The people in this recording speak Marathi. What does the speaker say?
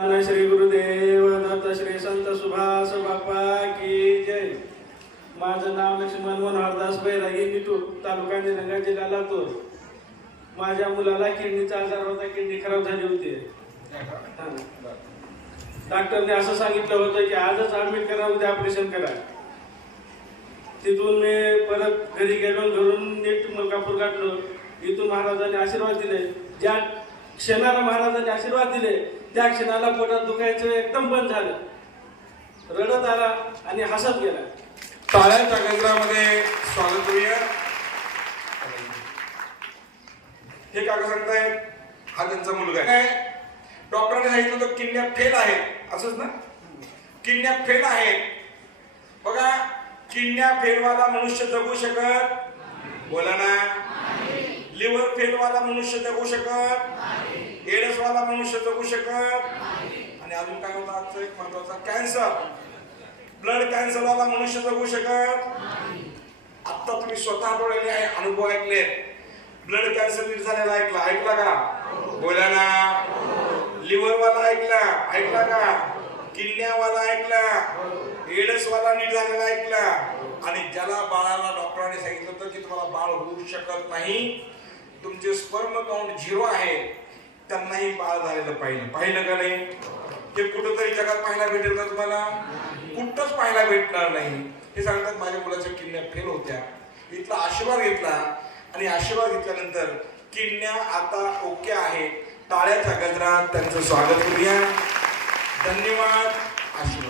श्री गुरुदेव दत्त श्री संत सुभाष बाप्पा की जय। माझं नाव लक्ष्मण मनोहरदास बैरागी, मिठूर, तालुका निलंगा, जिल्हा लातूर। माझ्या मुलाला किडनीचा आजार होता, किडनी खराब झाली होती। डॉक्टरने असं सांगितलं होतं की आजच ऍडमिट करा, उद्या ऑपरेशन करा। तिथून मी परत घरी गेलो, घरून नीट मलकापूर गाठलो। इथून महाराजांनी आशीर्वाद दिले। ज्या क्षणाला महाराजांनी आशीर्वाद दिले त्या क्षणाला पोटात दुखायचं एकदम बंद झालं, रडत आला आणि हसत गेला। टाळ्यांच्या गजरामध्ये स्वागत करूया। हे काका सांगतायत हा त्यांचा मुलगा आहे। डॉक्टरांनी सांगितलं होतं किडन्या फेल आहेत, असंच ना? किडन्या फेल आहेत। बघा, किडन्या फेलवाला मनुष्य जगू शकत, बोला ना। लिव्हर फेलवाला मनुष्य जगू शकत, एड्सवाला मनुष्य जगू शकत, आणि अजून काय होतं आजचं एक महत्वाचा, कॅन्सर, ब्लड कॅन्सरवाला मनुष्य जगू शकत। आता तुम्ही स्वतः डोळ्याने अनुभव ऐकले। ब्लड कॅन्सर नीट झालेला ऐकला का? बोला ना। लिव्हरवाला ऐकला का? किडन्यावाला ऐकला, एड्सवाला नीट झालेला ऐकला, आणि ज्याला बाळाला डॉक्टरांनी सांगितलं होतं की तुम्हाला बाळ होऊ शकत नाही, तुमचे स्पर्म काउंट 0 आहे, त्यांनाही बाळ झालेलं पाहिलं का नाही? ते कुठंतरी जगात पाहायला भेटेल का तुम्हाला? कुठंच पाहायला भेटणार नाही। हे सांगतात माझ्या मुलाच्या किडन्या फेल होत्या, इथला आशीर्वाद घेतला, आणि आशीर्वाद घेतल्यानंतर किडन्या आता ओके आहे। टाळ्याच्या गजरात त्यांचं स्वागत करूया। धन्यवाद, आशीर्वाद।